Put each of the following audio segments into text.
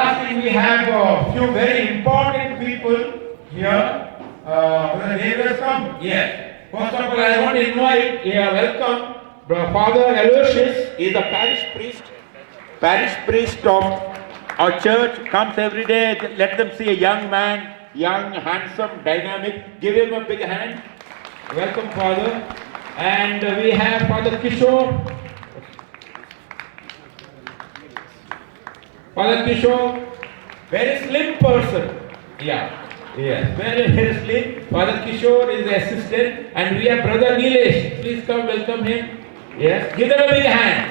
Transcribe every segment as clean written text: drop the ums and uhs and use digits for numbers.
last thing, we have a few very important people here. Brother David has come? Yes. First of all, I want to invite, welcome, Father Aloysius. He is a parish priest of our church. Comes every day. Let them see a young man, young, handsome, dynamic. Give him a big hand. Welcome, Father. And we have Father Kishore. Father Kishore, very slim person. Yeah. Yes, very slim. Father Kishore is the assistant. And we have Brother Nilesh. Please come, welcome him. Yes, give them a big hand.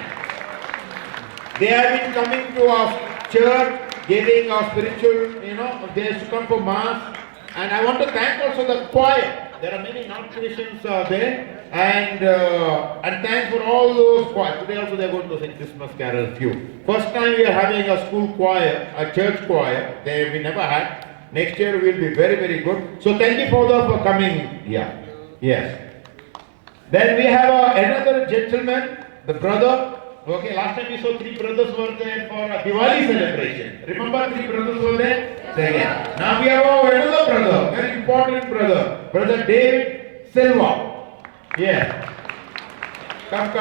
They have been coming to our church, giving our spiritual, they used to come for Mass. And I want to thank also the choir. There are many non-Christians there. And thanks for all those choirs. Today also they are going to sing Christmas carols few. First time we are having a school choir, a church choir. We never had. Next year will be very, very good. So thank you for coming here. Yes. Then we have another gentleman, the brother. Okay, last time we saw 3 brothers were there for a Diwali celebration. Remember 3 brothers were there? Say again. Now we have another brother, very important brother. Brother David Silva. Yes. Come.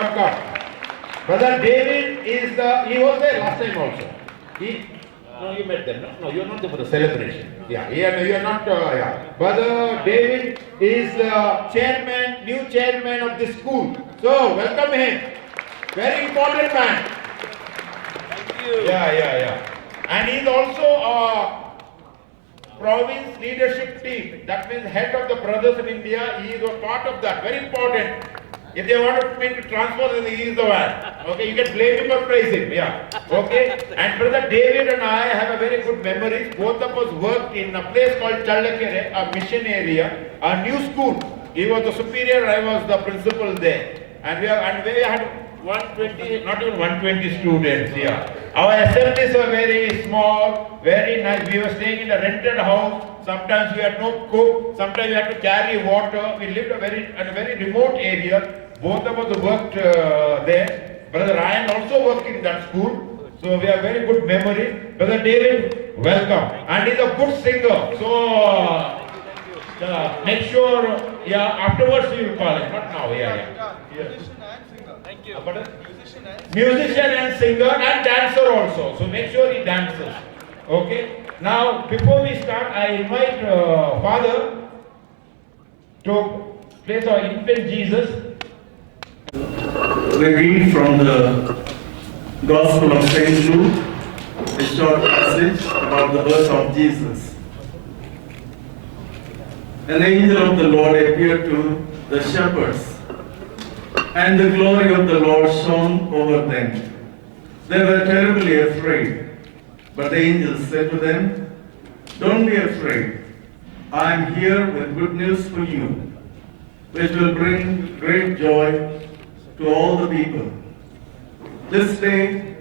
Brother David he was there last time also. No, you met them, no? No, you are not there for the celebration. Yeah, you are not, Brother David is the new chairman of this school. So, welcome him. Very important man. Thank you. Yeah. And he is also a province leadership team. That means head of the brothers in India. He is a part of that. Very important. If they want me to transfer, then he is the one. Okay, you can blame him or praise him. Yeah. Okay. And Brother David and I have a very good memories. Both of us worked in a place called Challakere, a mission area, a new school. He was the superior, I was the principal there. And we had 120, not even 120 students here. Our assemblies were very small, very nice. We were staying in a rented house. Sometimes we had no cook. Sometimes we had to carry water. We lived in a very remote area. Both of us worked there. Brother Ryan also worked in that school. So we have very good memories. Brother David, welcome. And he's a good singer. So make sure, afterwards we will call him. Not now, Thank you. Musician and singer and dancer also. So make sure he dances. Okay. Now, before we start, I invite Father to place our infant Jesus. We read from the Gospel of St. Luke, a short passage about the birth of Jesus. An angel of the Lord appeared to the shepherds, and the glory of the Lord shone over them. They were terribly afraid. But the angel said to them, "Don't be afraid. I am here with good news for you, which will bring great joy to all the people. This day,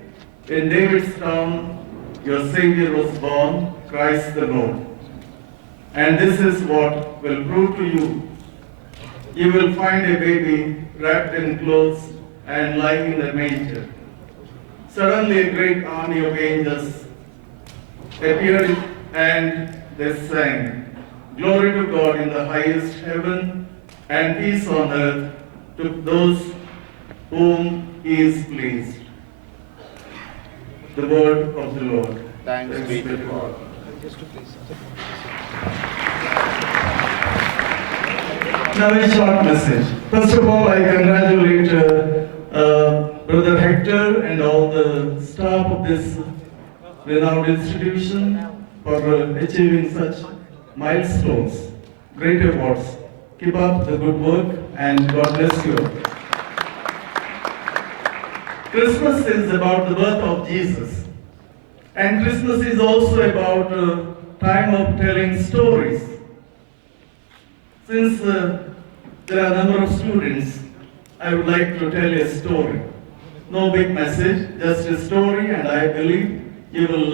in David's town, your Savior was born, Christ the Lord. And this is what will prove to you. You will find a baby wrapped in clothes and lying in a manger." Suddenly a great army of angels appeared, and they sang, "Glory to God in the highest heaven, and peace on earth to those whom He is pleased." The word of the Lord. Thanks be to God. Now a short message. First of all, I congratulate Brother Hector and all the staff of this renowned institution for achieving such milestones, great awards. Keep up the good work and God bless you. Christmas is about the birth of Jesus, and Christmas is also about time of telling stories. Since there are a number of students, I would like to tell a story. No big message, just a story, and I believe you will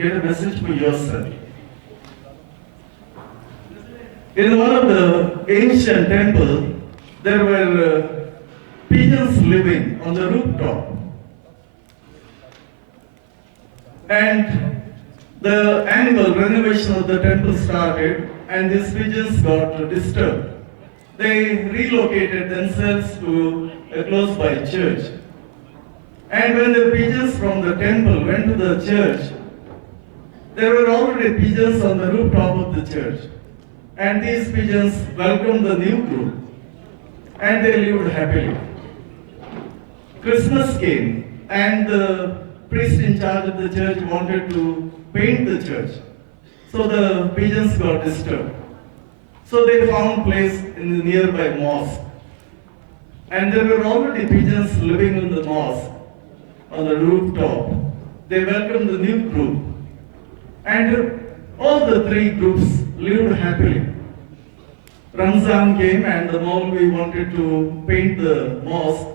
get a message for yourself. In one of the ancient temples, there were pigeons living on the rooftop. And The annual renovation of the temple started and these pigeons got disturbed. They relocated themselves to a close by church. And when the pigeons from the temple went to the church, there were already pigeons on the rooftop of the church. And these pigeons welcomed the new group. And they lived happily. Christmas came and the priest in charge of the church wanted to paint the church. So the pigeons got disturbed. So they found place in the nearby mosque. And there were already pigeons living in the mosque on the rooftop. They welcomed the new group. And all the three groups lived happily. Ramzan came and the Maulvi wanted to paint the mosque.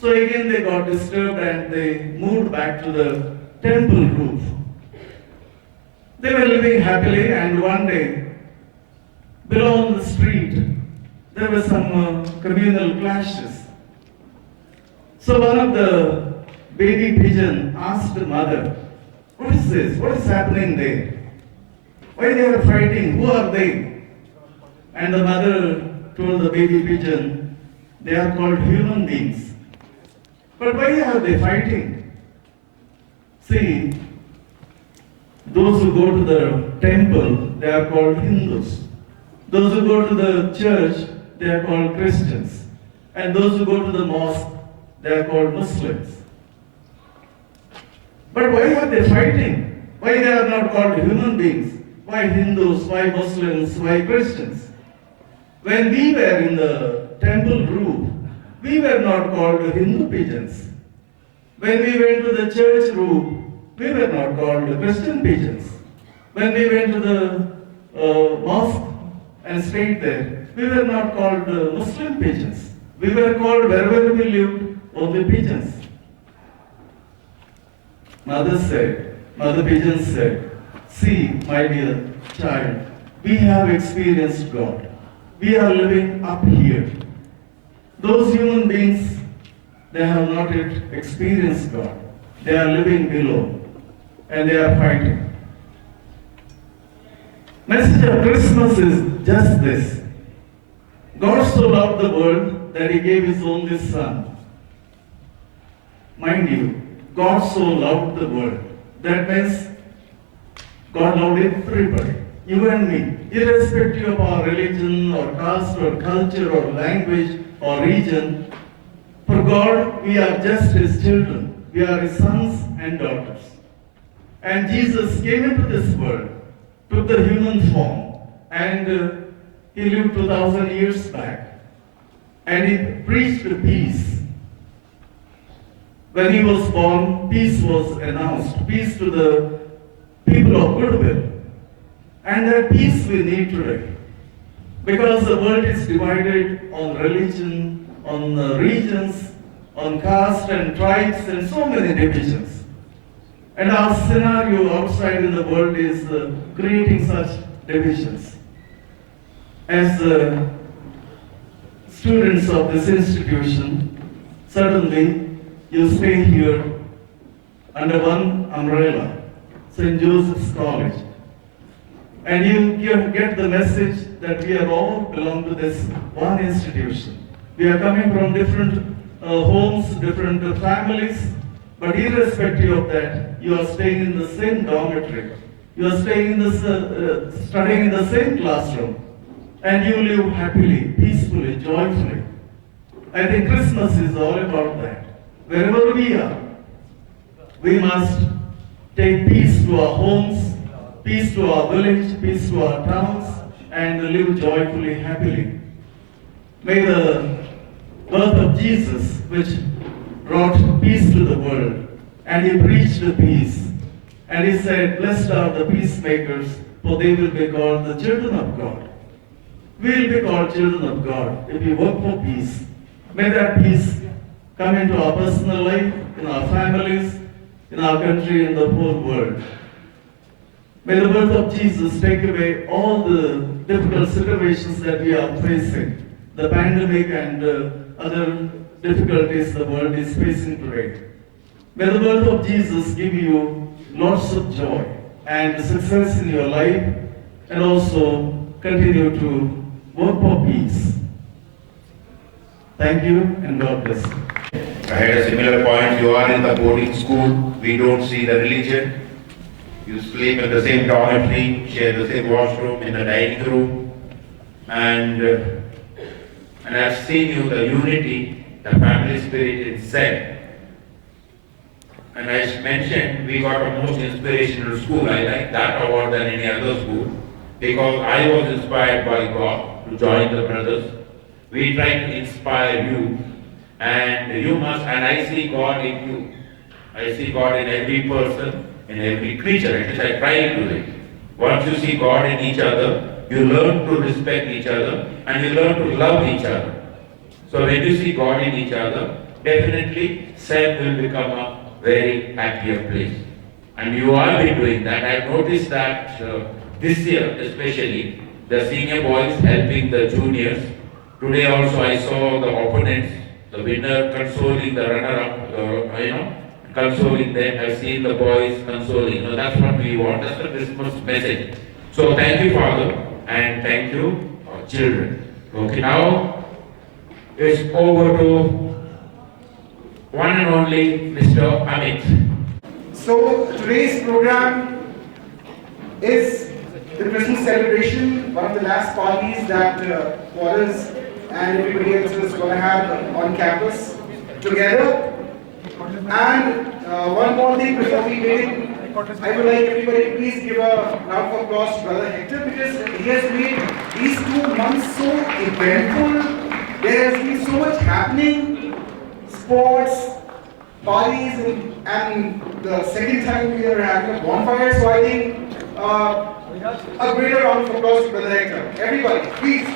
So again they got disturbed and they moved back to the temple roof. They were living happily and one day, below on the street, there were some communal clashes. So one of the baby pigeon asked the mother, "What is this? What is happening there? Why they are fighting? Who are they?" And the mother told the baby pigeon, "They are called human beings." "But why are they fighting?" "See, those who go to the temple, they are called Hindus. Those who go to the church, they are called Christians. And those who go to the mosque, they are called Muslims. But why are they fighting? Why they are not called human beings? Why Hindus? Why Muslims? Why Christians? When we were in the temple roof, we were not called Hindu pigeons. When we went to the church roof, we were not called Christian pigeons. When we went to the mosque and stayed there, we were not called Muslim pigeons. We were called wherever we lived, only pigeons." Mother pigeon said, "See, my dear child, we have experienced God. We are living up here. Those human beings, they have not yet experienced God. They are living below and they are fighting." Message of Christmas is just this. God so loved the world that He gave His only Son. Mind you, God so loved the world. That means God loved everybody, you and me, irrespective of our religion or caste or culture or language or region. For God, we are just His children. We are His sons and daughters. And Jesus came into this world, took the human form, and He lived 2,000 years back. And He preached peace. When He was born, peace was announced, peace to the people of goodwill. And that peace we need today. Because the world is divided on religion, on regions, on caste and tribes, and so many divisions. And our scenario outside in the world is creating such divisions. As students of this institution, certainly you stay here under one umbrella, St. Joseph's College. And you get the message that we are all belong to this one institution. We are coming from different homes, different families, but irrespective of that, you are staying in the same dormitory. You are staying in studying in the same classroom, and you live happily, peacefully, joyfully. I think Christmas is all about that. Wherever we are, we must take peace to our homes, peace to our village, peace to our towns, and live joyfully, happily. May the birth of Jesus, which brought peace to the world, and He preached peace, and He said, "Blessed are the peacemakers, for they will be called the children of God." We will be called children of God if we work for peace. May that peace come into our personal life, in our families, in our country, in the whole world. May the birth of Jesus take away all the difficult situations that we are facing, the pandemic and other difficulties the world is facing today. May the birth of Jesus give you lots of joy and success in your life, and also continue to work for peace. Thank you and God bless you. I had a similar point. You are in the boarding school. We don't see the religion. You sleep in the same dormitory, share the same washroom, in the dining room, and I've seen you the unity, the family spirit itself. And I mentioned we got a most inspirational school. I like that award than any other school because I was inspired by God to join the brothers. We try to inspire you, and you must. And I see God in you. I see God in every person, in every creature. At least I try to do it. Once you see God in each other, you learn to respect each other and you learn to love each other. So when you see God in each other, definitely self will become a very happier place. And you have been doing that. I've noticed that this year especially, the senior boys helping the juniors. Today also I saw the opponents, the winner consoling the runner-up, consoling them. I've seen the boys consoling. That's what we want. That's the Christmas message. So thank you, Father, and thank you, children. Okay, now it's over to one and only Mr. Amit. So today's program is the Christmas celebration, one of the last parties that Quarters and everybody else is going to have on campus together. And one more thing before we begin, I would like everybody to please give a round of applause to Brother Hector because he has made these 2 months so eventful. There has been so much happening, sports, parties, and the second time we are having a bonfire. So I think a greater round of applause to Brother Hector. Everybody, please.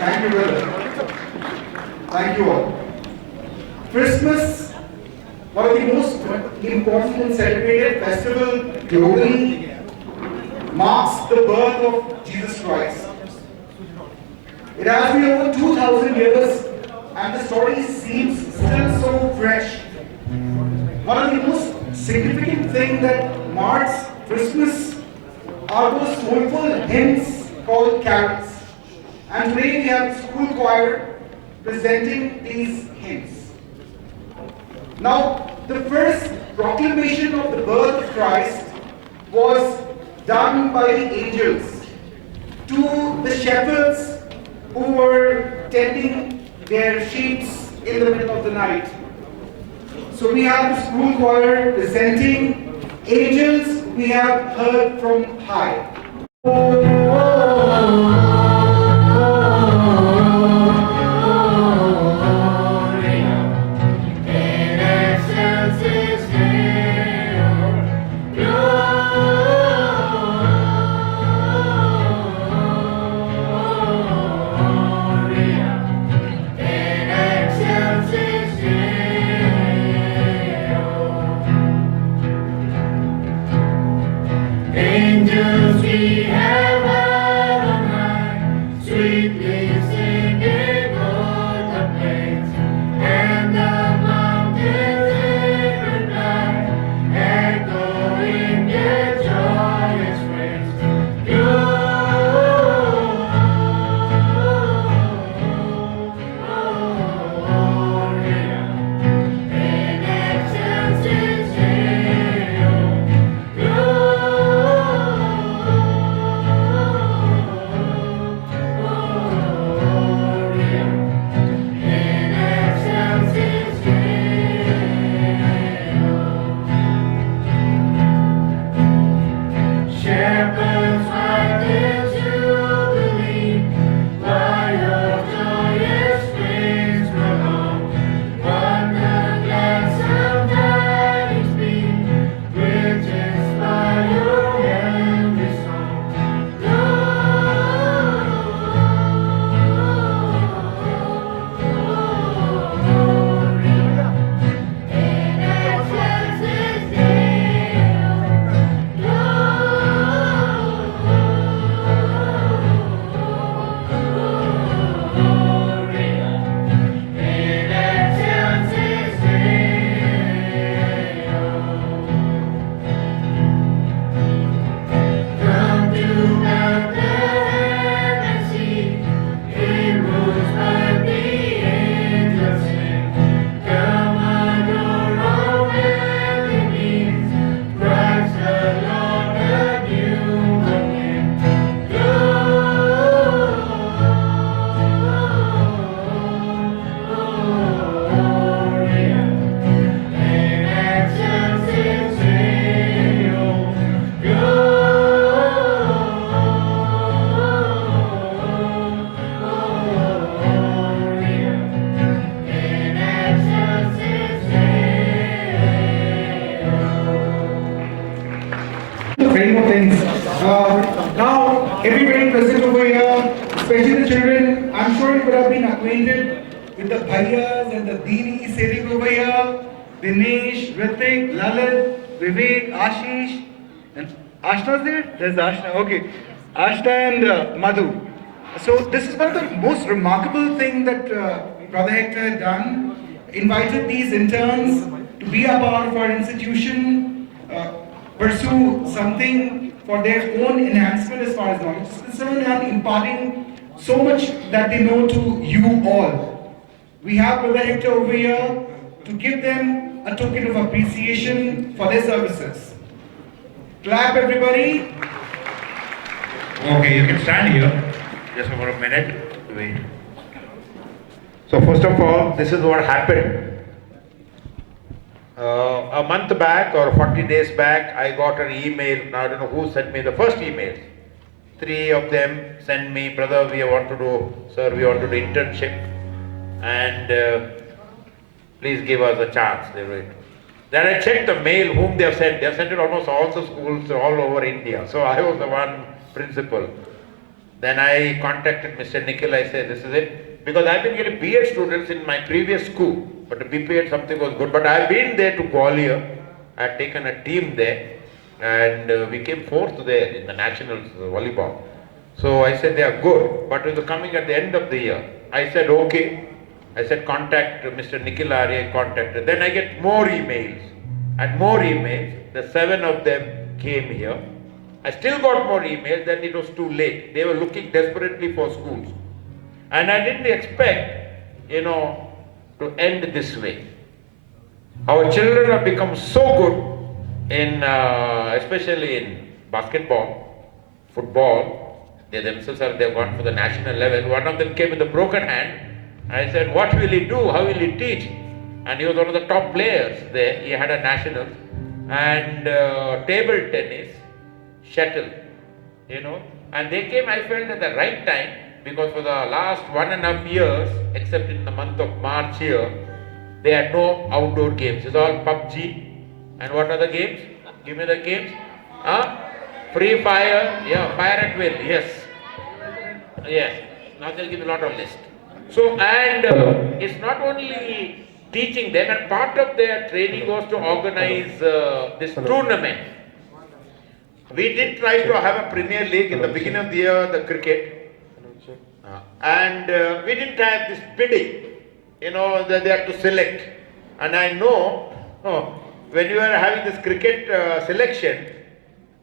Thank you, brother. Thank you all. Christmas, one of the most important and celebrated festival globally, marks the birth of Jesus Christ. It has been over 2,000 years and the story seems still so fresh. One of the most significant things that marks Christmas are those soulful hymns called carols. And today we have the school choir presenting these hymns. Now, the first proclamation of the birth of Christ was done by the angels to the shepherds who were tending their sheep in the middle of the night. So we have the school choir presenting angels we have heard from high. Angels we have heard on high, sweetly singing o'er the plains, and the mountains in reply, echoing their joyous praise. Gloria in excelsis Deo. Gloria. frame of things. Now, everybody present over here, especially the children, I'm sure you would have been acquainted with the bhaiyas and the dini sitting over here. Dinesh, Ritik, Lalit, Vivek, Ashish, and Ashna's there? There's Ashna, okay. Ashna and Madhu. So this is one of the most remarkable thing that Brother Hector had done. Invited these interns to be a part of our institution, pursue something for their own enhancement as far as knowledge is concerned, and imparting so much that they know to you all. We have Brother Hector over here to give them a token of appreciation for their services. Clap, everybody. Okay, you can stand here. Just for a minute. Wait. So first of all, this is what happened. A month back or 40 days back, I got an email. Now I don't know who sent me the first email. 3 of them sent me, brother, we want to do, sir, we want to do internship, and please give us a chance. They wrote. Then I checked the mail whom they have sent. They have sent it almost all the schools all over India. So I was the one principal. Then I contacted Mr. Nikhil. I said, this is it. Because I've been getting B.Ed students in my previous school. But the B.Ed something was good. But I've been there to Gwalior. I had taken a team there. And we came 4th there in the nationals volleyball. So I said, they are good. But it was coming at the end of the year. I said, okay. I said, contact Mr. Nikhil Arya. Contacted. Then I get more emails. And more emails. The 7 of them came here. I still got more emails, then it was too late. They were looking desperately for schools. And I didn't expect, to end this way. Our children have become so good in, especially in basketball, football. They themselves they've gone for the national level. One of them came with a broken hand. I said, what will he do? How will he teach? And he was one of the top players there. He had a national. And table tennis, shuttle, and they came, I felt, at the right time, because for the last 1.5 years, except in the month of March here, they had no outdoor games. It's all PUBG, and what are the games? Give me the games. Free fire, yeah, fire at will, yes. Yes, now they'll give a lot of list. So, and it's not only teaching them, and part of their training was to organize this tournament. We did try to have a Premier League in the beginning of the year, the cricket, and we didn't have this bidding, that they had to select. And I know, when you are having this cricket selection,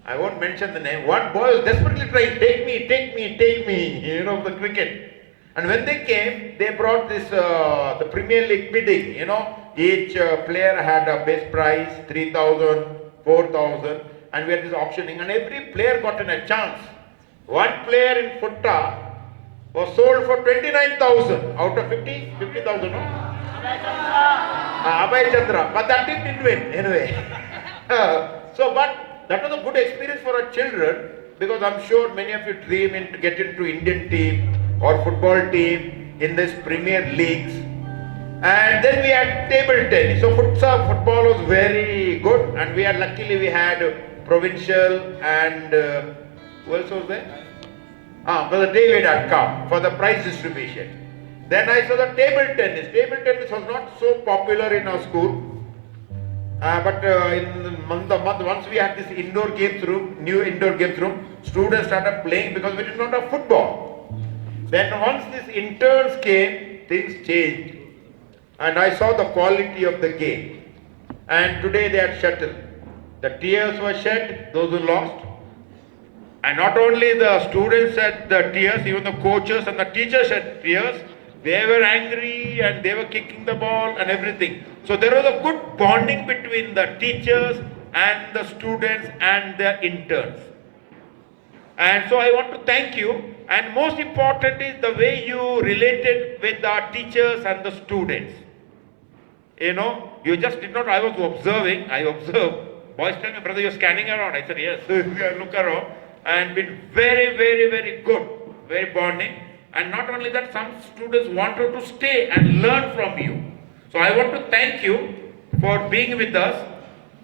I won't mention the name, one boy was desperately trying, take me, the cricket. And when they came, they brought this, the Premier League bidding, each player had a base prize, 3,000, 4,000. And we had this auctioning, and every player got a chance. One player in Futta was sold for 29,000 out of 50,000, no? Abhay Chandra, but that didn't win anyway. But that was a good experience for our children, because I'm sure many of you dream to get into Indian team or football team in this Premier Leagues. And then we had table tennis. So football was very good, and luckily we had provincial and who else was there? Brother David had come for the prize distribution. Then I saw the table tennis. Table tennis was not so popular in our school. But in the month, once we had this indoor games room, new indoor games room, students started playing because we did not have football. Then once these interns came, things changed. And I saw the quality of the game. And today they had shuttle. The tears were shed, those who lost. And not only the students shed the tears, even the coaches and the teachers shed tears. They were angry and they were kicking the ball and everything. So there was a good bonding between the teachers and the students and the interns. And so I want to thank you. And most important is the way you related with our teachers and the students. You just did not, I was observing, I observed. Boys tell me, brother, you're scanning around. I said, yes, I look around. And been very, very, very good, very bonding. And not only that, some students wanted to stay and learn from you. So I want to thank you for being with us.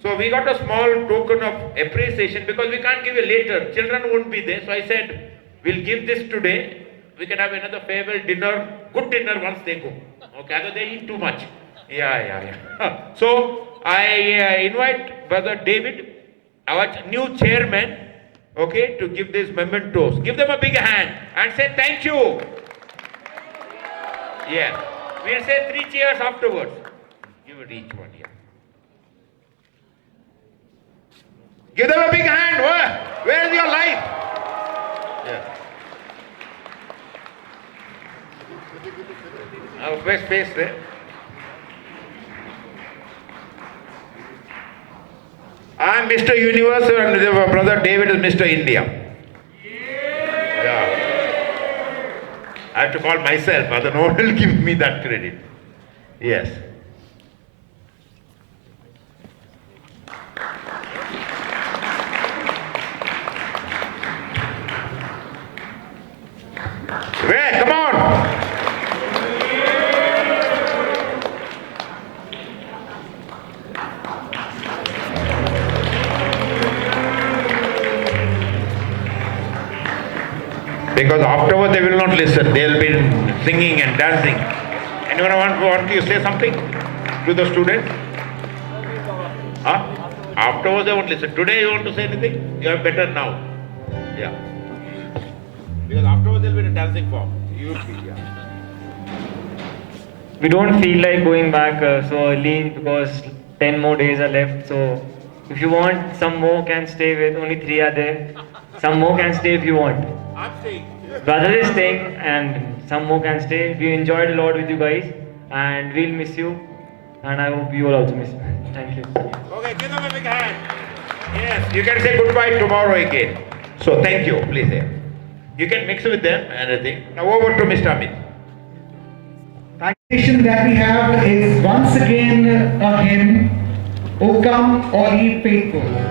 So we got a small token of appreciation because we can't give it later. Children won't be there. So I said, we'll give this today. We can have another farewell dinner, good dinner once they go. Okay, otherwise they eat too much. Yeah. So I invite Brother David, our new chairman, okay, to give these mementos. Give them a big hand and say thank you. Yeah. We'll say 3 cheers afterwards. Give it each one here. Give them a big hand. Where is your life? Yeah. Our best face there. I'm Mr. Universe and my brother David is Mr. India. Yeah. I have to call myself, otherwise no one will give me that credit. Yes. Where? Come on! Because afterwards they will not listen. They will be singing and dancing. Anyone want to say something to the students? Huh? Afterwards they won't listen. Today you want to say anything? You are better now. Yeah. Because afterwards there will be a dancing form. You will see. Yeah. We don't feel like going back so early because 10 more days are left. So if you want, some more can stay with. Only 3 are there. Some more can stay if you want. I'm staying. Brother is staying and some more can stay. We enjoyed a lot with you guys and we'll miss you. And I hope you will also miss me. Thank you. Okay, give them a big hand. Yes, you can say goodbye tomorrow again. So thank you, please. You can mix with them and everything. Now over to Mr. Amit. Translation that we have is once again a hymn, O come all ye faithful.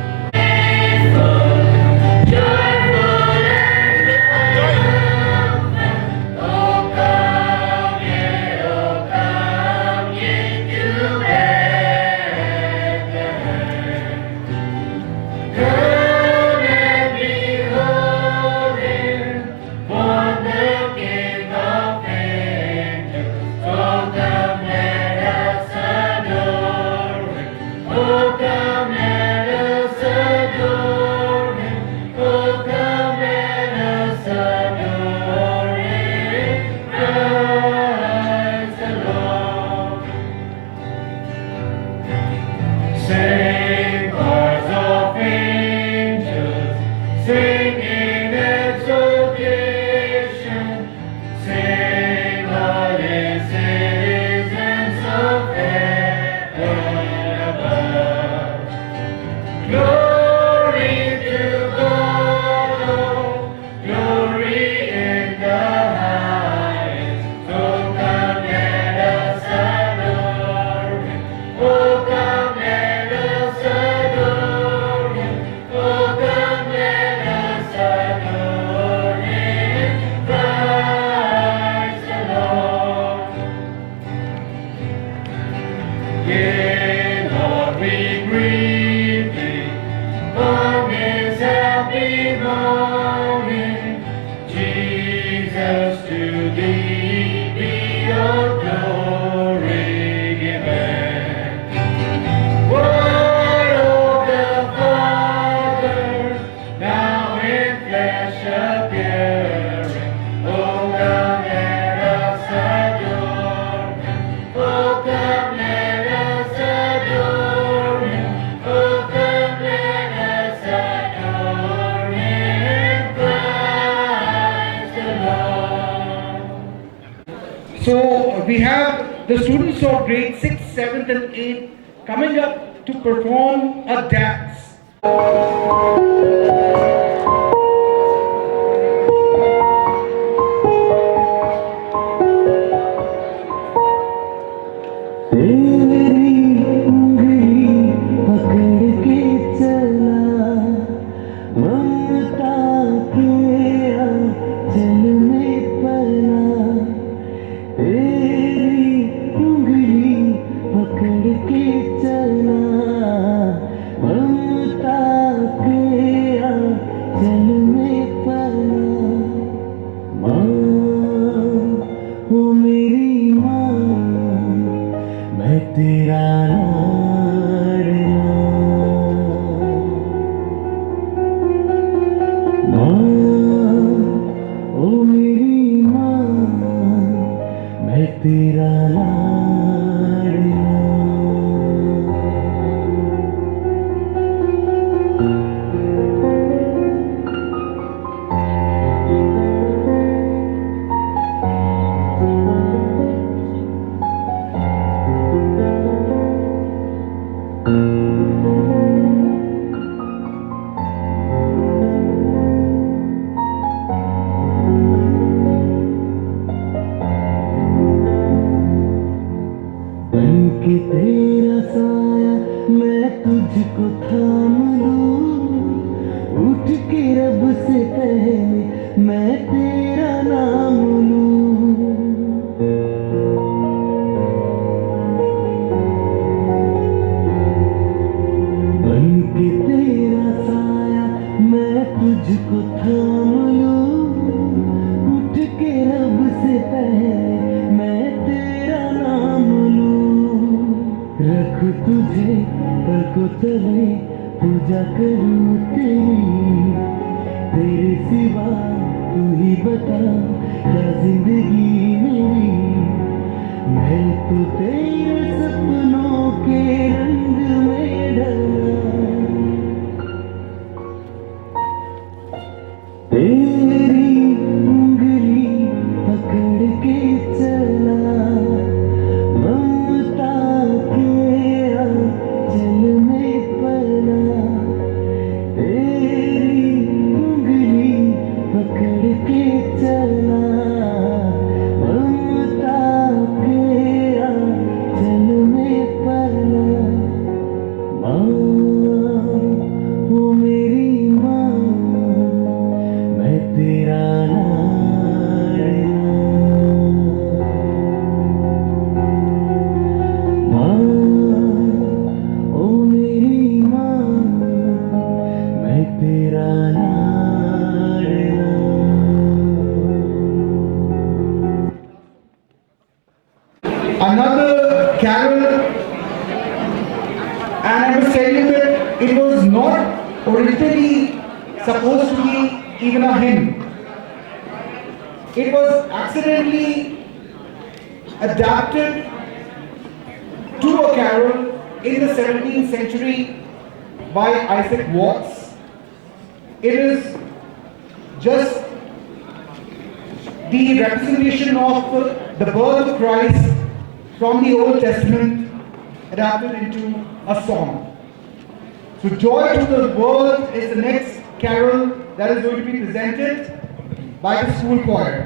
So we have the students of grade 6, 7th and 8th coming up to perform a dance. उठ के रब से पहले मैं तेरा नाम लूं। बन के तेरा साया मैं तुझको थाम लूं। उठ के रब से पहले मैं तेरा नाम लूं। रख तुझे पलकों तले पूजा करूं तेरी। तेरे सिवा तू ही बता क्या जिंदगी मेरी। मैं तो तेरे सपनों के रंग में ढला। तेरी उंगली पकड़ के चला। ममता के आंचल में पला। तेरी उंगली पकड़ के चला। ममता के आंचल में पला। माँ, ओ मेरी माँ, मैं तेरा लाडला। माँ, ओ मेरी माँ, मैं तेरा लाडला। Another carol, and I must tell you that it was not originally supposed to be even a hymn. It was accidentally adapted to a carol in the 17th century by Isaac Watts. It is just the representation of the birth of Christ from the Old Testament adapted into a song. So Joy to the World is the next carol that is going to be presented by the school choir.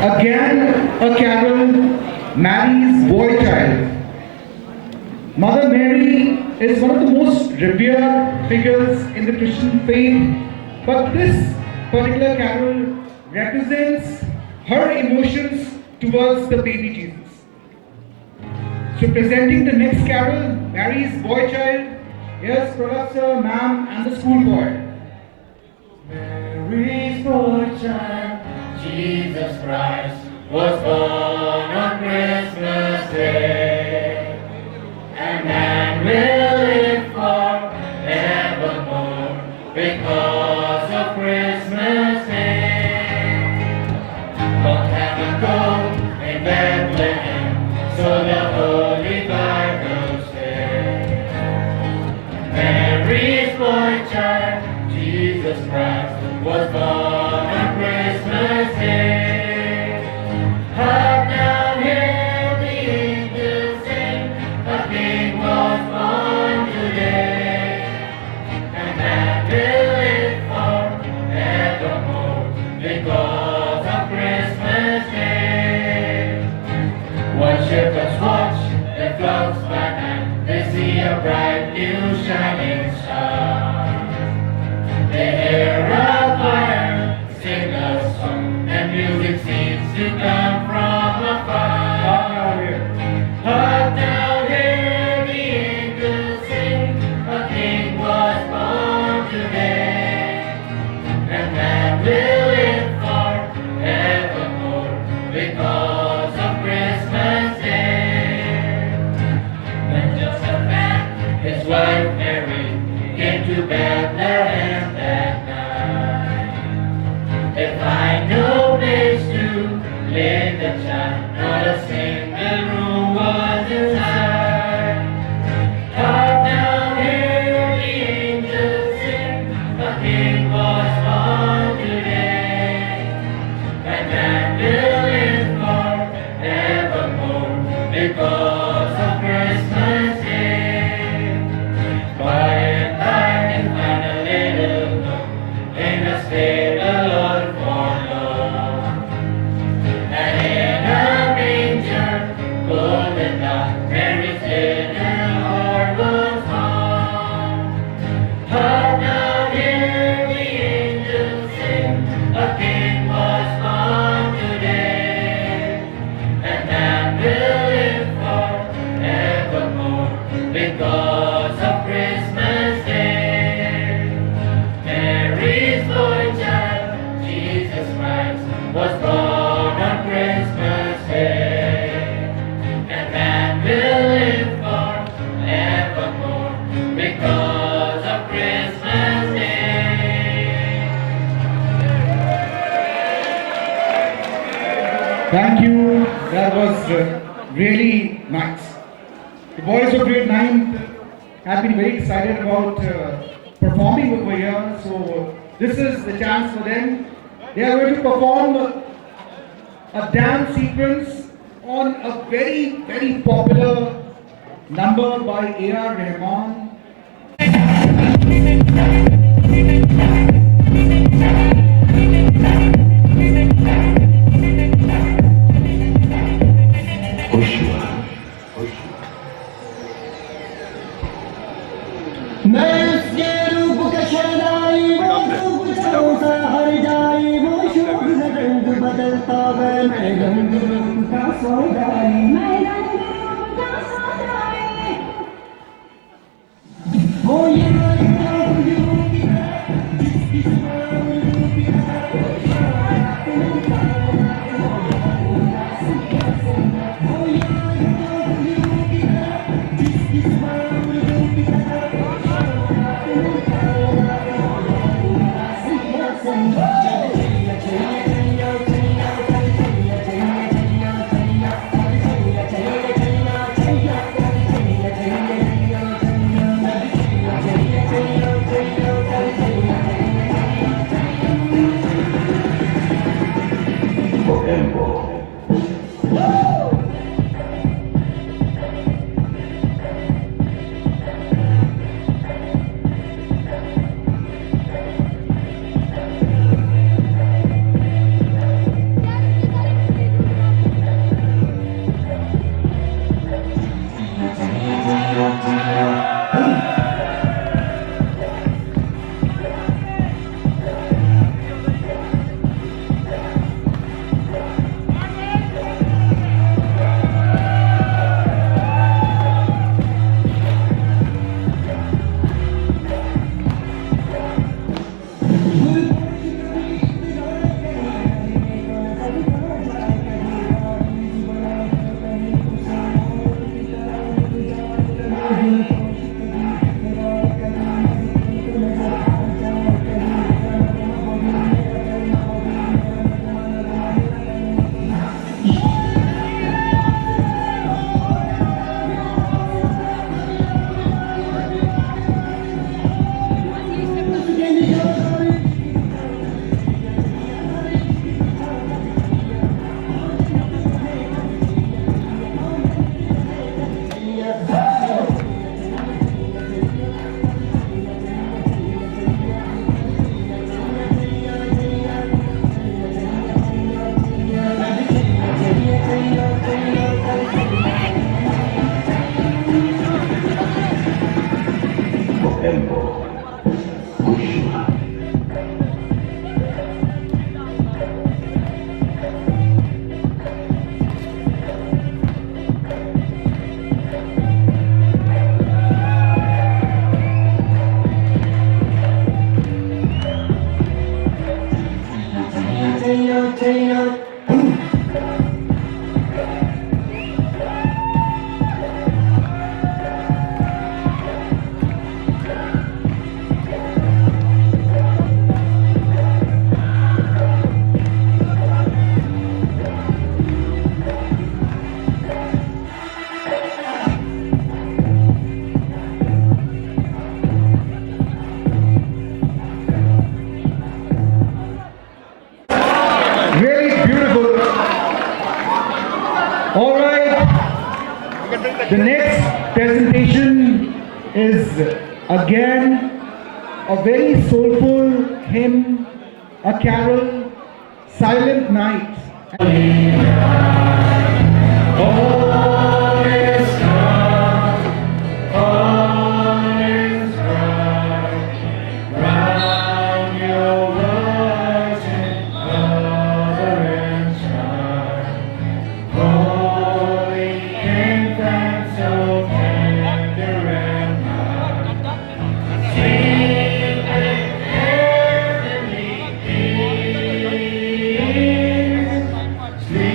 Again, a carol, Mary's boy child. Mother Mary is one of the most revered figures in the Christian faith, but this particular carol represents her emotions towards the baby Jesus. So presenting the next carol, Mary's boy child, here's Professor, Ma'am and the school choir. Mary's boy child, Jesus Christ, was born on Christmas Day. And man will live forevermore because of Christmas Day. From heaven Thank you. That was really nice. The boys of grade 9 have been very excited about performing over here. So this is the chance for them. They are going to perform a dance sequence on a very, very popular number by A.R. Rahman. मैं उसके रूप का शहनाई वो रूप सा हर जाई वो शुभ रंग बदलता मैं रंग रूप का सौदाई मैं रंग रूप का सौदाई वो ये Really beautiful. All right. The next presentation is again a very soulful hymn, a carol, Silent Night. All is gone, all is bright, round your virgin mother and child. Holy infant, so tender and mild, sweet and heavenly peace, sleep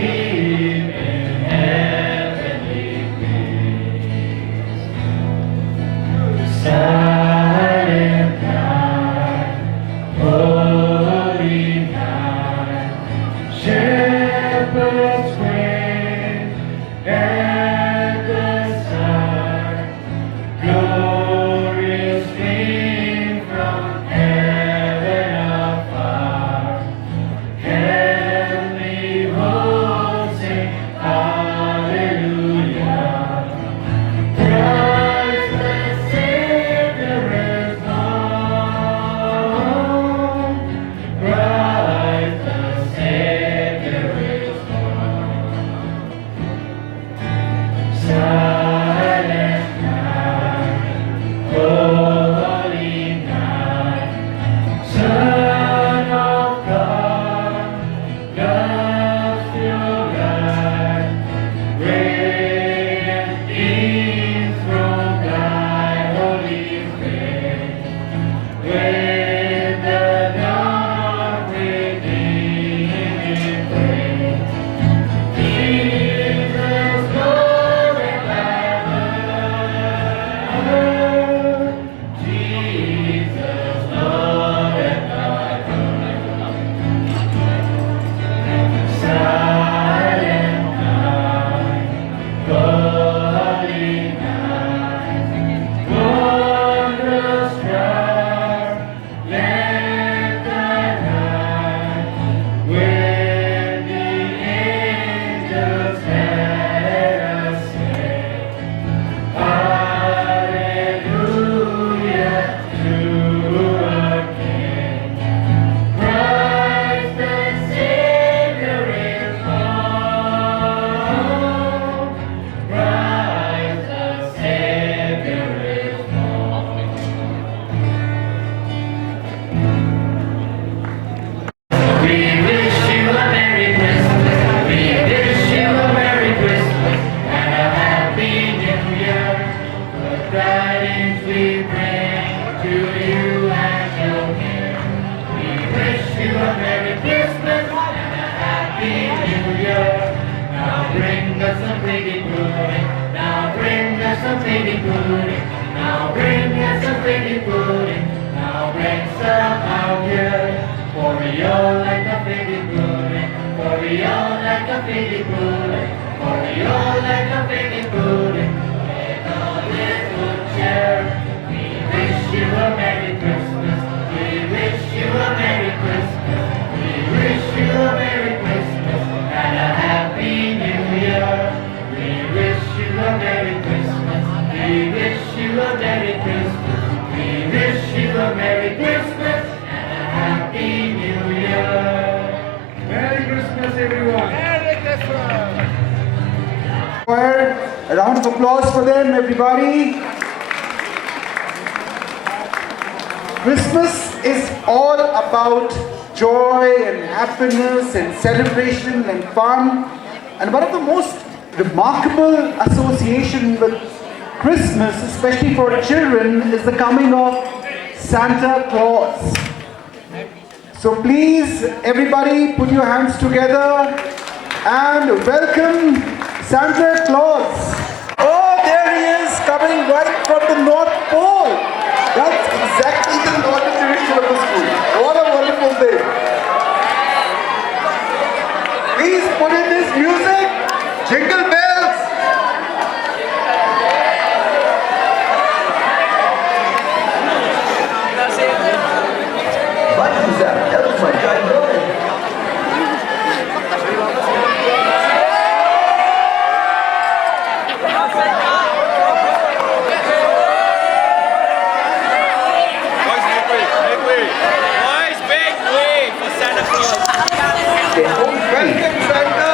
piggy pudding, for we all like a piggy pudding. And all this good cheer. We wish you a Merry Christmas. We wish you a Merry Christmas. We wish you a Merry Christmas and a Happy New Year. We wish you a Merry Christmas. We wish you a Merry Christmas. We wish you a Merry Christmas and a Happy New Year. Merry Christmas, everyone. Merry Christmas. A round of applause for them, everybody. Christmas is all about joy and happiness and celebration and fun. And one of the most remarkable association with Christmas, especially for children, is the coming of Santa Claus. So please, everybody, put your hands together and welcome Santa Claus. Oh, there he is, coming right from the North Pole. That's exactly the northern direction of the school. What a wonderful day. Please put in this music. Jingle bells. What is that? That was my guy, Roy. Boys, make way for Santa Claus. Welcome, Santa.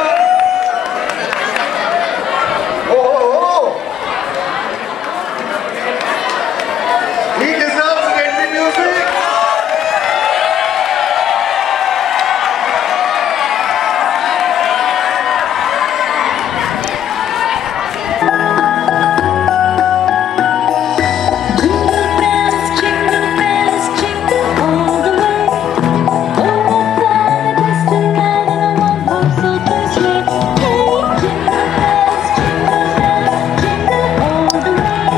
Oh. He deserves entry music. Jingle bells, jingle all the way. Oh, what fun it is to ride in a one-horse open sleigh. Hey, jingle bells, jingle all the way.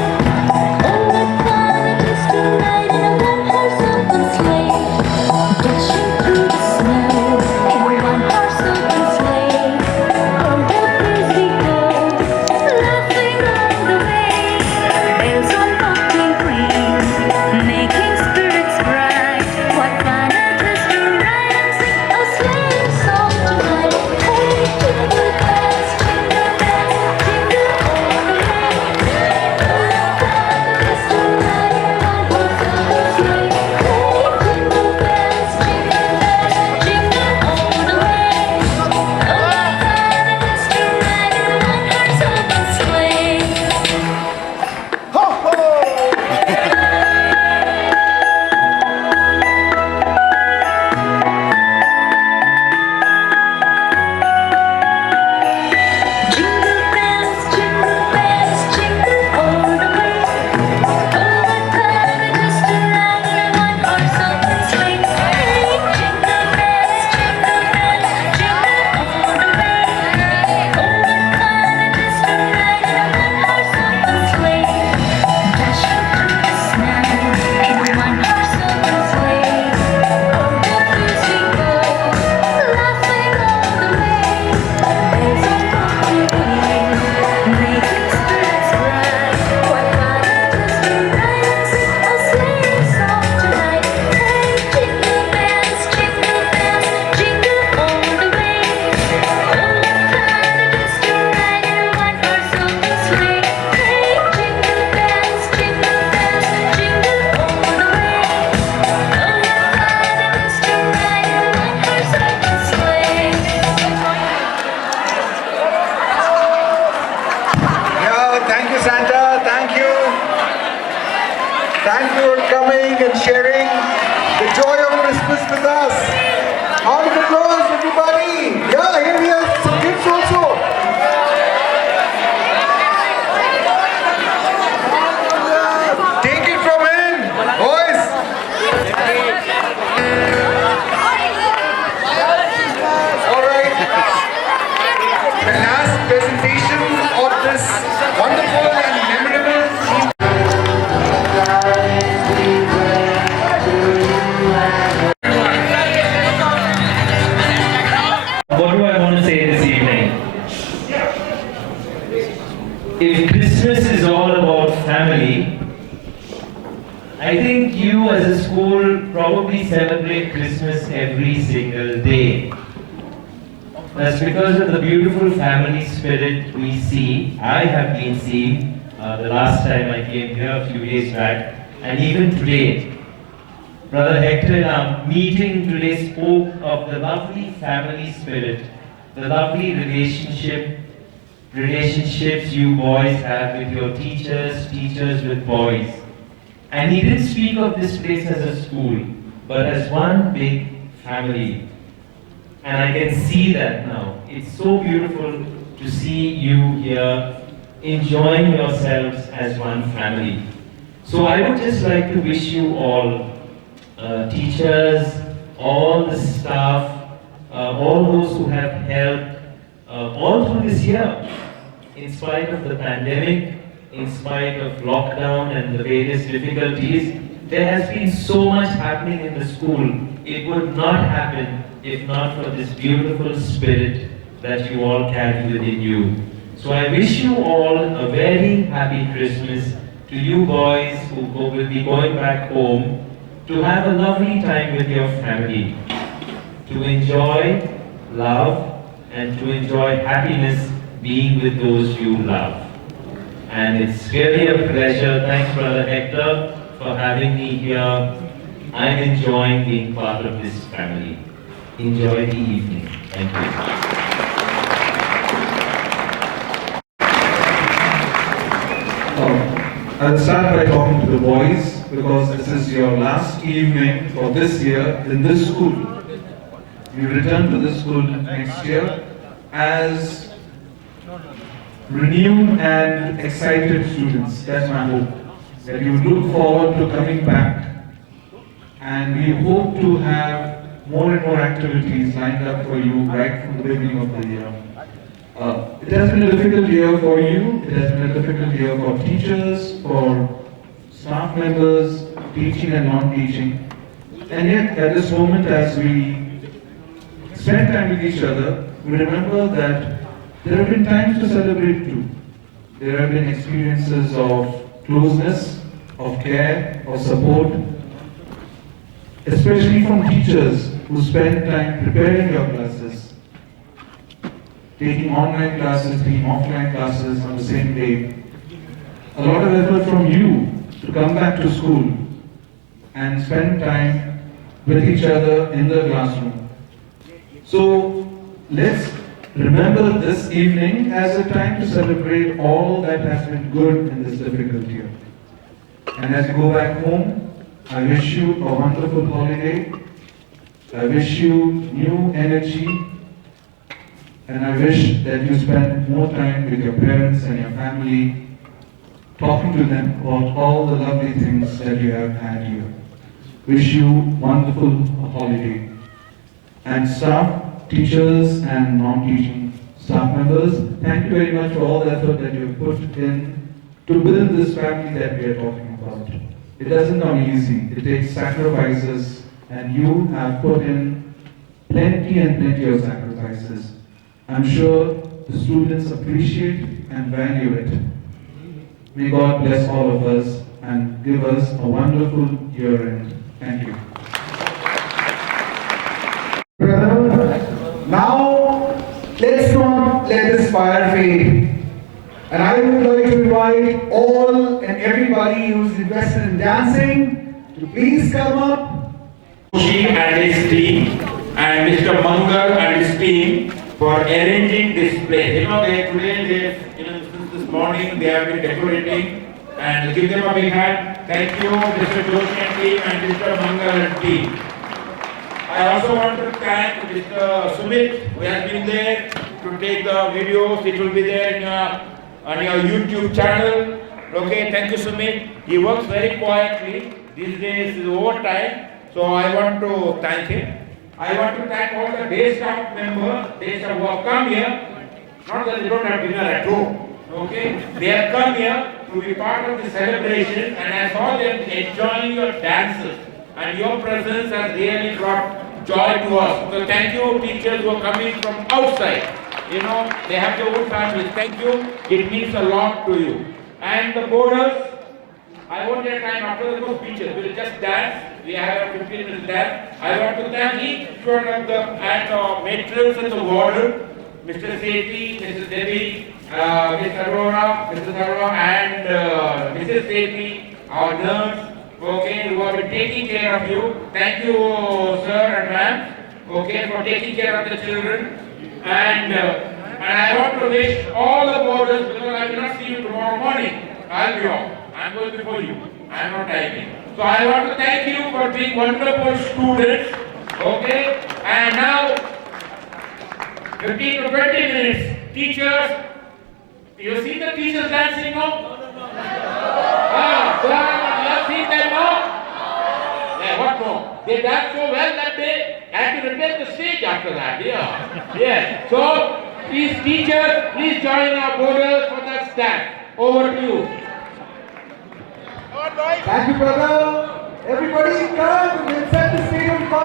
Oh, what fun it is to ride in a one-horse open sleigh. Dashing through the snow in a one-horse open sleigh. Oh, how fast we go, laughing all the way. Bells on bobtail ring, making spirits bright. What fun it is to ride and sing a sleighing song tonight. Hey, jingle bells, jingle all the way. Oh, what fun it is to ride in a one-horse open sleigh. Hey, jingle bells, jingle all the way. Oh, what fun it is to ride in a one-horse open sleigh. Ho, ho. Jingle bells, jingle all the way. Oh, what fun it is to ride in a one-horse open sleigh. Hey, jingle bells, jingle all the way. Oh, what fun it is to ride in a one-horse open sleigh. Dashing through the snow in a one-horse open sleigh. Oh, how fast we go, laughing all the way. Bells on bobtail ring, making spirits bright. What fun it is to ride and sing a sleighing song tonight. Hey, jingle bells, jingle all the way. Oh, what fun it is to ride in a one-horse open sleigh. Hey, jingle bells, jingle all the way. Oh, what fun it is to ride in a one-horse open sleigh. Yeah, thank you, Santa. Thank you. Thank you for coming and sharing the joy of Christmas with us. Round of applause, everybody. Yeah, here we have some gifts also. Take it from him, boys. All right. The last presentation of this wonderful and memorable theme. What do I want to say this evening? If Christmas is all about family, I think you as a school probably celebrate Christmas every single day. That's because of the beautiful family spirit we see. I have been seeing the last time I came here a few days back, and even today. Brother Hector in our meeting today spoke of the lovely family spirit, the lovely relationships you boys have with your teachers, teachers with boys. And he didn't speak of this place as a school, but as one big family. And I can see that now. It's so beautiful to see you here enjoying yourselves as one family. So I would just like to wish you all, teachers, all the staff, all those who have helped all through this year, in spite of the pandemic, in spite of lockdown and the various difficulties, there has been so much happening in the school. It would not happen if not for this beautiful spirit that you all carry within you. So I wish you all a very happy Christmas. To you boys who will be going back home, to have a lovely time with your family, to enjoy love and to enjoy happiness being with those you love. And it's really a pleasure. Thanks, Brother Hector, for having me here. I'm enjoying being part of this family. Enjoy the evening. Thank you. I'll start by talking to the boys because this is your last evening for this year in this school. You return to this school next year as renewed and excited students. That's my hope. That you look forward to coming back, and we hope to have more and more activities lined up for you right from the beginning of the year. It has been a difficult year for you. It has been a difficult year for teachers, for staff members, teaching and non-teaching. And yet, at this moment, as we spend time with each other, we remember that there have been times to celebrate too. There have been experiences of closeness, of care, of support, especially from teachers who spend time preparing your classes, taking online classes, taking offline classes on the same day. A lot of effort from you to come back to school and spend time with each other in the classroom. So let's remember this evening as a time to celebrate all that has been good in this difficult year. And as you go back home, I wish you a wonderful holiday. I wish you new energy. And I wish that you spend more time with your parents and your family, talking to them about all the lovely things that you have had here. Wish you wonderful holiday. And staff, teachers and non-teaching staff members, thank you very much for all the effort that you have put in to build this family that we are talking about. It doesn't come easy. It takes sacrifices, and you have put in plenty and plenty of sacrifices. I'm sure the students appreciate and value it. May God bless all of us and give us a wonderful year end. Thank you. Now, let's not let this fire fade. And I would like to invite all and everybody who's invested in dancing to please come up. She and his team, and Mr. Mangal and his team for arranging this place. Since this morning they have been decorating, and give them a big hand. Thank you, Mr. Joshi and team, and Mr. Mangal and team. I also want to thank Mr. Sumit, who has been there to take the videos. It will be there on your YouTube channel. Okay, thank you, Sumit. He works very quietly. These days is overtime, so I want to thank him. I want to thank all the day staff members, day staff who have come here. Not that they don't have dinner at home. Okay, they have come here to be part of the celebration, and I saw them enjoying your dances, and your presence has really brought joy to us. So thank you, teachers who are coming from outside. you know, they have their own families. Thank you. It means a lot to you. And the boarders, I won't get time after the speeches. We'll just dance. We have a 15 minutes dance. I want to thank each one of the matrons and the warden, Mr. Sethi, Mrs. Devi, Mr. Arora, Mrs. Arora, and Mrs. Sethi, our nurse, okay, who have been taking care of you. Thank you, sir and ma'am, okay, for taking care of the children. And I want to wish all the boarders, because I will not see you tomorrow morning. I'll be off. I'm going before you. I'm not typing. So I want to thank you for being wonderful students. Okay? And now, 15 to 20 minutes. Teachers, you see the teachers dancing now? Ah, you have seen them now? Yeah, what more? They danced so well that they had to replace the stage after that. Yeah. Yes. So, please teachers, please join our boarders for that stand. Over to you. Thank you, brother. Everybody come, we'll set the stage on fire.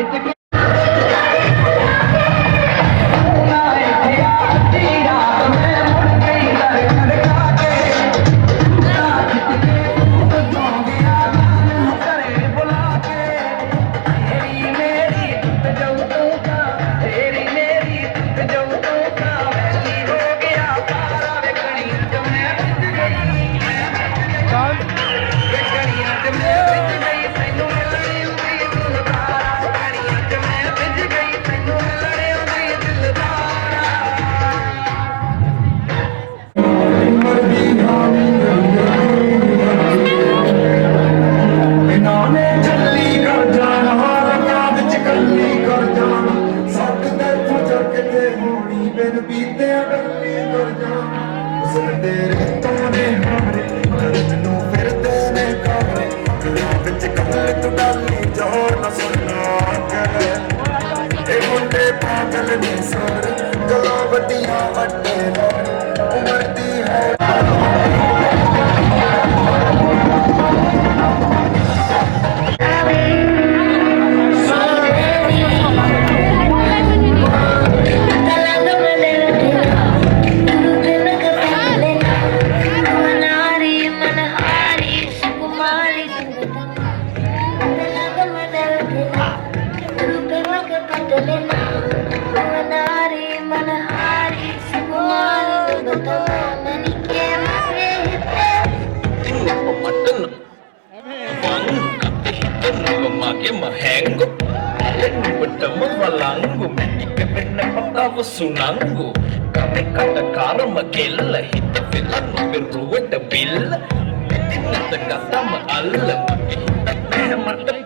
Thank you. हुस्न तेरे तोने हारे मैनू फिरदे ने कारे गल्लां विच गल तू डाली जोर ना सुनना ए मुंडे पागल ने सारे गल्लां वड्डियां वड्डे उमर दी है Sunanggu, kami kata karma kella hita filan beruwa da bill, tina tegata ma alla, tak mata.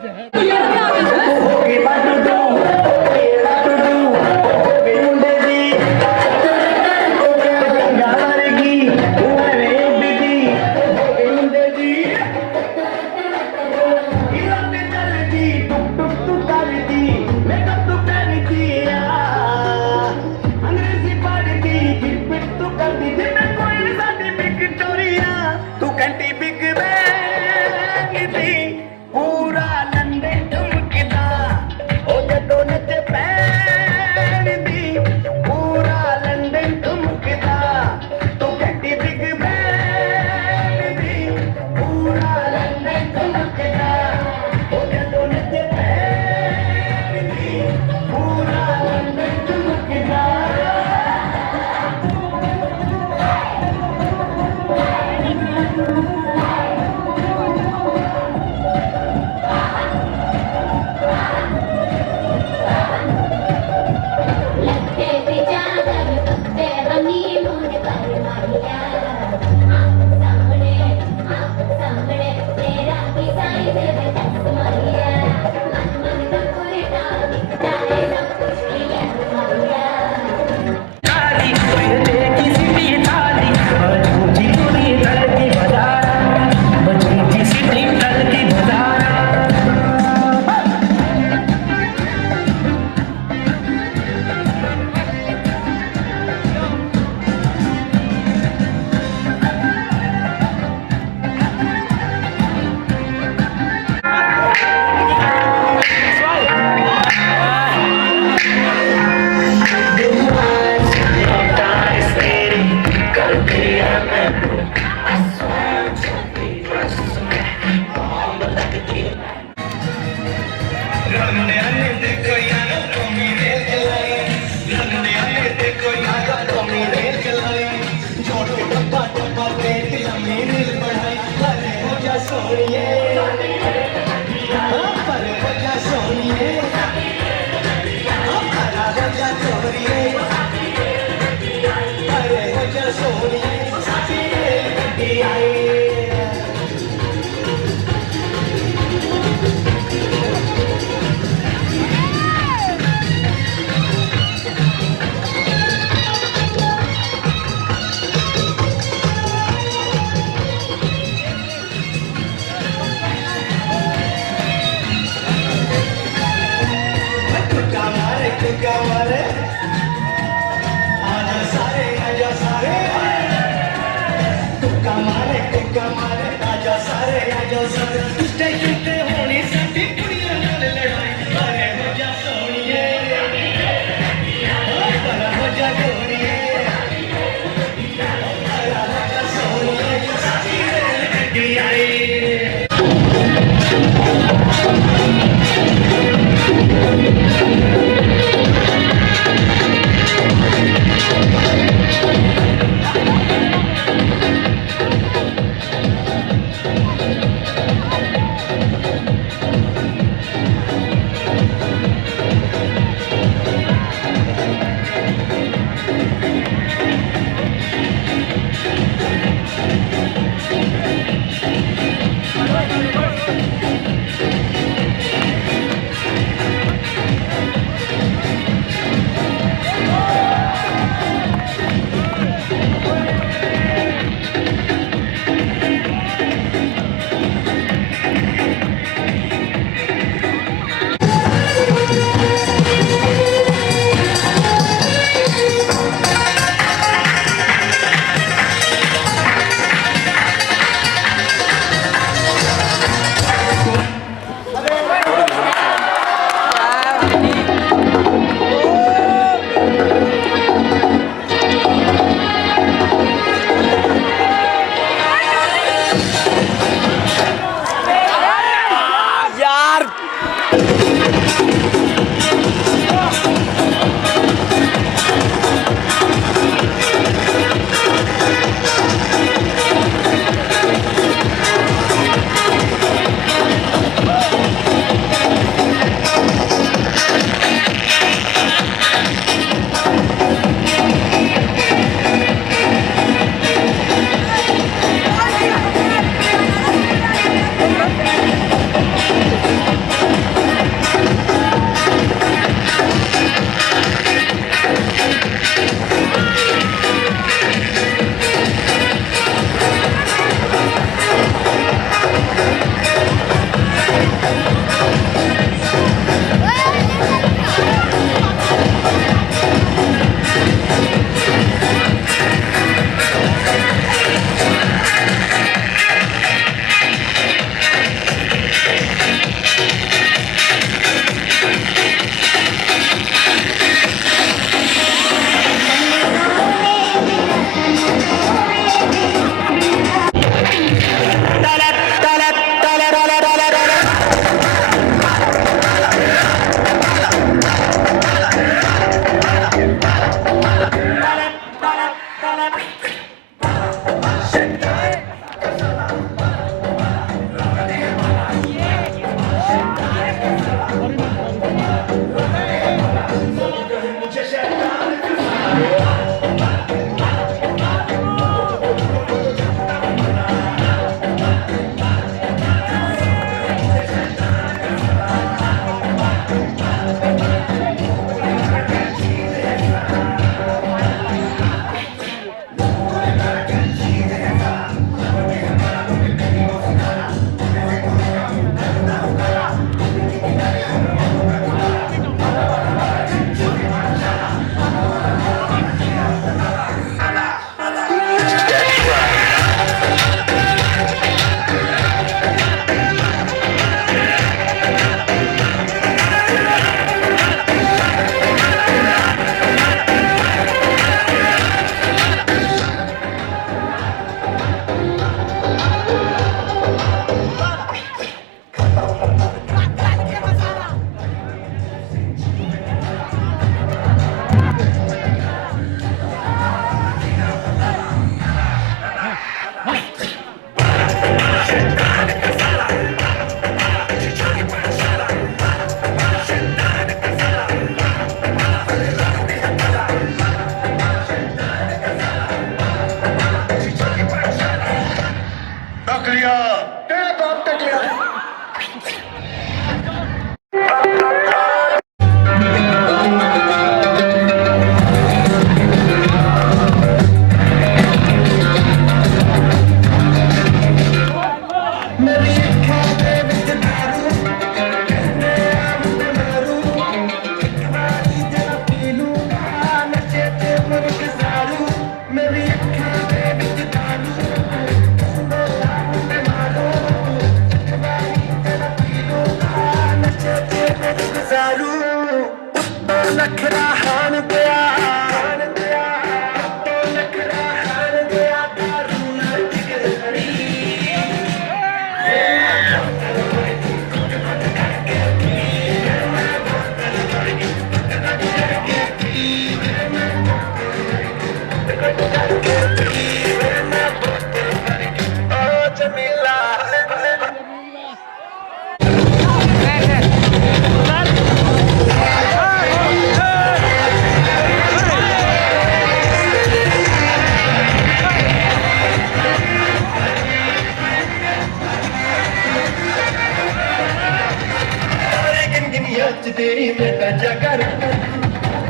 ਗਈ ਮੈਂ ਤਾਂ ਜਾਗਾ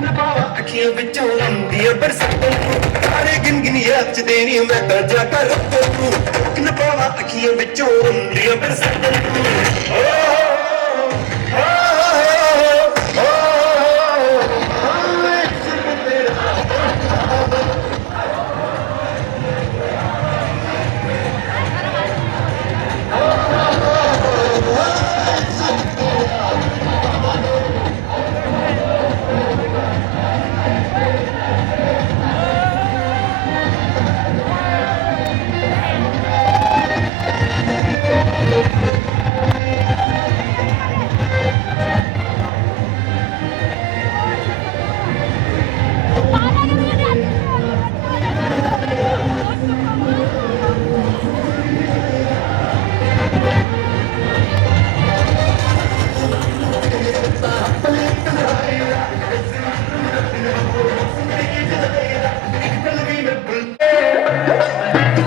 ਨਬਾਵਾ ਅੱਖੀਆਂ ਵਿੱਚੋਂ ਆਉਂਦੀਆਂ ਬਰਸਾਤਾਂ ਤਾਰੇ ਗਿਣ ਗਿਣ ਯਾਦ ਚ ਦੇਣੀ ਮੈਂ ਤਾਂ ਜਾਗਾ ਨਬਾਵਾ ਅੱਖੀਆਂ ਵਿੱਚੋਂ ਆਉਂਦੀਆਂ ਬਰਸਾਤਾਂ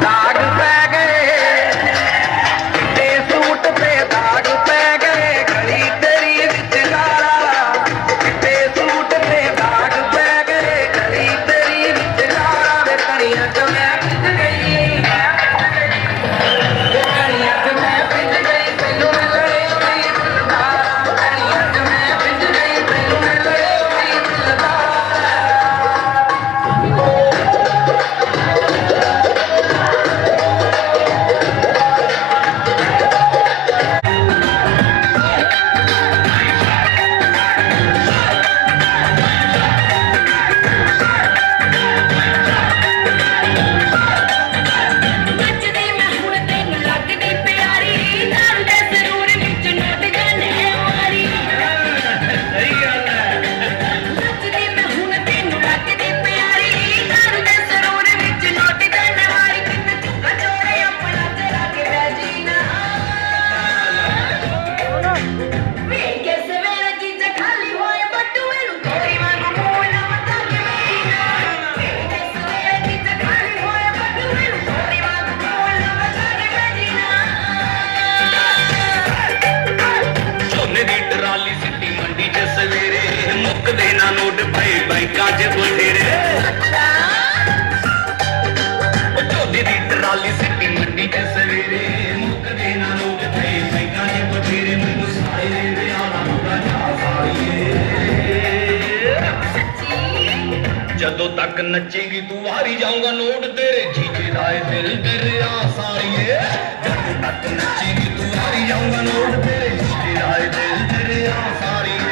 ਦਾਗ ਪੈ ਗਏ ਤੇ ਸੂਟ ਤੇ ਦਾਗ ਪੈ ਗਏ ਗਲੀ ਤੇਰੀ ਵਿਚਕਾਰਾ ਤੇ ਸੂਟ ਤੇ ਦਾਗ ਪੈ ਗਏ ਗਲੀ ਤੇਰੀ ਵਿਚਕਾਰਾ ਵੇ ਕਣੀਆਂ ਚ ਮੈਂ ਭਿੱਜ ਗਈ ਕਣੀਆਂ ਚ ਮੈਂ ਭਿੱਜ ਗਈ ਤੈਨੂੰ ਮਿਲਣੇ ਹੋਈ ਦਿਲਦਾਰ ਕਣੀਆਂ ਚ ਮੈਂ ਭਿੱਜ ਗਈ ਤੈਨੂੰ ਮਿਲਣੇ ਹੋਈ ਦਿਲਦਾਰ ਨੱਚਦੀ ਮੈਂ ਹੁਣ ਤੈਨੂੰ ਲੱਗਦੀ ਪਿਆਰੀ ਨਾਲ ਦੇ ਜ਼ਰੂਰ ਵਿੱਚ ਨੋਟ ਜਾਣੇ ਵਾਰੀ ਸਹੀ ਗੱਲ ਹੈ ਨੱਚਦੀ ਮੈਂ ਹੁਣ ਤੈਨੂੰ ਲੱਗਦੀ ਪਿਆਰੀ ਨਾਲ ਦੇ ਜ਼ਰੂਰ ਵਿੱਚ ਨੋਟ ਜਾਣੇ ਵਾਰੀ ਕਿੰਨੇ ਚੁੱਕਾ ਚੋੜੇ ਆਪਣਾ ਤੇਰਾ ਕੇ ਬੈਜੀ ਨਾ ਵੇਖ ਕੇ ਸਵੇਰੇ ਚੀਜ਼ਾਂ ਖਾਲੀ ਹੋਏ ਬਟੂਏ ਨੂੰ ਕੋਈ ਵਾਂਗੂ ਮੂੰਹ ਨਾ ਮਤਾ ਕੇ ਵੇਖੀ ਨਾ ਵੇਖ ਕੇ ਸਵੇਰੇ ਚੀਜ਼ਾਂ ਖਾਲੀ ਹੋਏ ਬਟੂਏ ਨੂੰ ਕੋਈ ਵਾਂਗੂ ਮੂੰਹ ਨਾ ਮਤਾ ਕੇ ਵੇਖੀ ਨਾ ਝੋਨੇ ਦੀ ਟਰਾਲੀ ਸਿੱਟੀ ਮੰਡੀ 'ਚ ਸਵੇਰੇ ਮੁੱਕਦੇ ਨਾ ਨੋਟ ਪਏ ਬੈਂਕਾਂ 'ਚ ਬਥੇਰੇ ਝੋਨੇ ਦੀ ਟਰਾਲੀ ਸਿੱਟੀ ਮੰਡੀ 'ਚ ਸਵੇਰੇ ਮੁੱਕਦੇ ਨਾ ਨੋਟ ਪਏ ਬੈਂਕਾਂ 'ਚ ਬਥੇਰੇ ਮੈਨੂੰ ਸਾਰੇ ਦੇ ਵਿਆਹ ਦਾ ਜਾ ਸਾਰੀਏ ਜਦੋਂ ਤੱਕ ਨੱਚੇਗੀ ਤੂੰ ਵਾਰੀ ਜਾਊਂਗਾ ਨੋਟ ਤੇਰੇ ਜੀਜੇ ਦਾ ਏ ਦਿਲ ਤੇਰੇ ਆ ਸਾਰੀਏ ਜਦੋਂ ਤੱਕ ਨੱਚੇਗੀ ਤੂੰ ਵਾਰੀ ਜਾਊਂਗਾ ਨੋਟ ਤੇਰੇ ਜੀਜੇ ਦਾ ਏ ਦਿਲ ਤੇਰੇ ਆ ਸਾਰੀਏ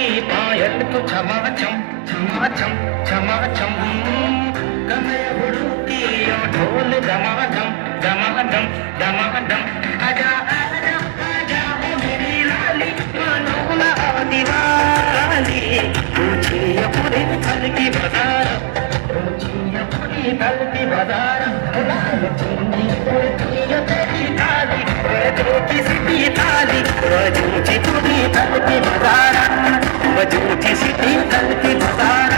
की पायल तो छमा छम छमा छम छमा छम कमर गुरु की ओ ढोल दमादम दमादम दमादम आजा आजा आजा ओ मेरी लाली मनोला दीवाली पूछी अपने तल की बाजार पूछी अपनी तल की बाजार चुन्नी पूछी तेरी थाली किसी की थाली वजूची पूरी तल की बाजार वजूची सीधी तल की बाजार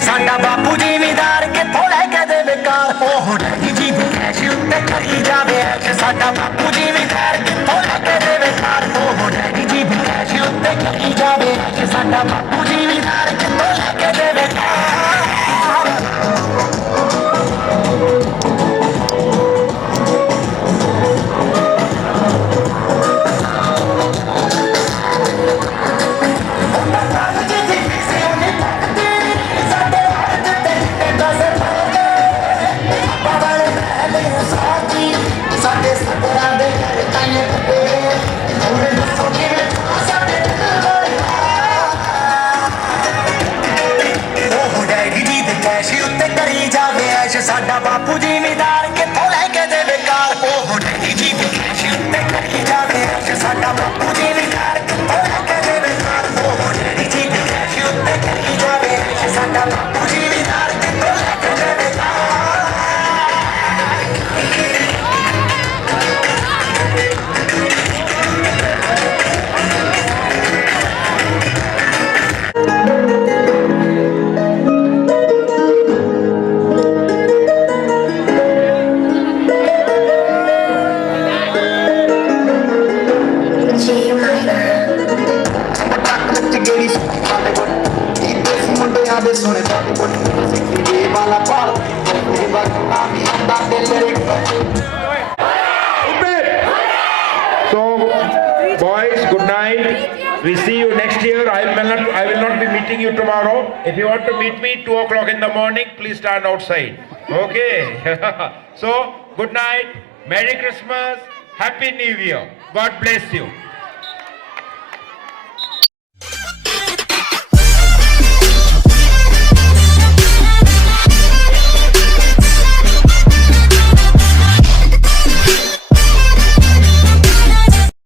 साडा बापू जिमीदार किथों लैके दे बेकार ओह डैडी जी भी कैश उत्ते करी जावे ऐश साडा बापू जिमीदार किथों लैके दे बेकार ओह डैडी जी भी कैश उत्ते करी जावे ऐश साडा बापू जिमीदार किथों लैके दे बेकार साडा बापू जिमीदार किथों लैके दे बेकार ओह डैडी जी भी कैश उत्ते करी जावे साडा बापू जिमीदार किथों लैके दे बेकार ओह डैडी जी भी कैश उत्ते करी जावे साडा बापू जिमीदार किथों लैके दे बेकार सोने ये वाला पाल ये वाला भी हम So, boys, good night. We see you next year. I will not be meeting you tomorrow. If you want to meet me 2 o'clock in the morning, please stand outside. Okay? So, good night. Merry Christmas. Happy New Year. God bless you.